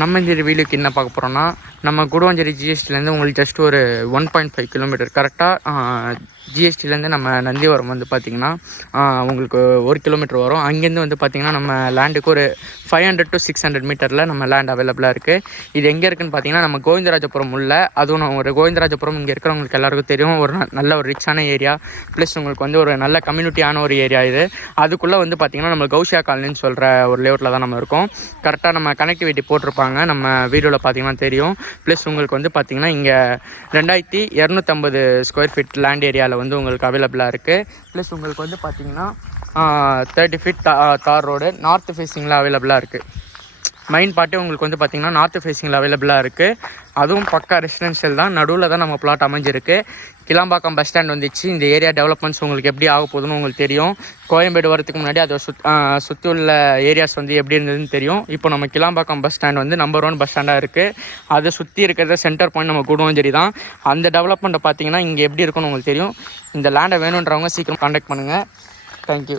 நம்ம இந்த வீலுக்கு என்ன பார்க்க போகிறோம்னா, நம்ம குடுவாஞ்சேரி ஜிஎஸ்டிலேருந்து உங்களுக்கு ஜஸ்ட் ஒரு 1.5 கிலோமீட்டர் கரெக்டாக ஜிஎஸ்டிலேருந்து நம்ம நந்திவரம் வந்து பார்த்திங்கன்னா உங்களுக்கு 1 கிலோமீட்டர் வரும். அங்கேருந்து வந்து பார்த்திங்கன்னா நம்ம லேண்டுக்கு ஒரு 500 to 600 மீட்டரில் நம்ம லேண்ட் அவைலபிளாக இருக்குது. இது எங்கே இருக்குதுன்னு பார்த்திங்கன்னா நம்ம கோவிந்தராஜபுரம் உள்ள, அதுவும் நான் ஒரு கோவிந்தராஜபுரம் இங்கே இருக்கிறவங்களுக்கு எல்லாருக்கும் தெரியும், ஒரு நல்ல ஒரு ரிச்சான ஏரியா, ப்ளஸ் உங்களுக்கு வந்து ஒரு நல்ல கம்யூனிட்டியான ஒரு ஏரியா இது. அதுக்குள்ளே வந்து பார்த்திங்கன்னா நம்ம கௌஷியா காலனின்னு சொல்கிற ஒரு லேஅவுட்டில் தான் நம்ம இருக்கோம். கரெக்டாக நம்ம கனெக்டிவிட்டி போட்டிருப்பாங்க, நம்ம வீடியோவில் பார்த்திங்கன்னா தெரியும். ப்ளஸ் உங்களுக்கு வந்து பார்த்திங்கன்னா இங்கே 2250 ஸ்கொயர் ஃபீட் லேண்ட் ஏரியாவில் வந்து உங்களுக்கு அவைலபிளாக இருக்குது. ப்ளஸ் உங்களுக்கு வந்து பார்த்திங்கன்னா 30 ஃபீட் தார் ரோடு நார்த் ஃபேஸிங்கில் அவைலபிளாக இருக்குது. மெயின் பார்ட்டே உங்களுக்கு வந்து பார்த்திங்கன்னா நார்த் ஃபேஸிங்கில் அவைலபிளாக இருக்குது. அதுவும் பக்கா ரெசிடென்ஷியல் தான், நடுவில் தான் நம்ம பிளாட் அமைஞ்சிருக்கு. கிளாம்பாக்கம் பஸ் ஸ்டாண்ட் வந்துச்சு. இந்த ஏரியா டெவலப்மெண்ட்ஸ் உங்களுக்கு எப்படி ஆக போகுதுன்னு உங்களுக்கு தெரியும். கோயம்பேடு வரதுக்கு முன்னாடி அதை சுற்றி உள்ள ஏரியாஸ் வந்து எப்படி இருந்ததுன்னு தெரியும். இப்போ நம்ம கிளாம்பாக்கம் பஸ் ஸ்டாண்ட் வந்து நம்பர் 1 பஸ் ஸ்டாண்டாக இருக்குது. அதை சுற்றி இருக்கிறத சென்டர் பாயிண்ட் நம்ம குடுவாஞ்சேரி தான். அந்த டெவலப்மெண்ட்டை பார்த்திங்கன்னா இங்கே எப்படி இருக்குன்னு உங்களுக்கு தெரியும். இந்த லேண்டை வேணுன்றவங்க சீக்கிரம் கான்டாக்ட் பண்ணுங்கள். தேங்க்யூ.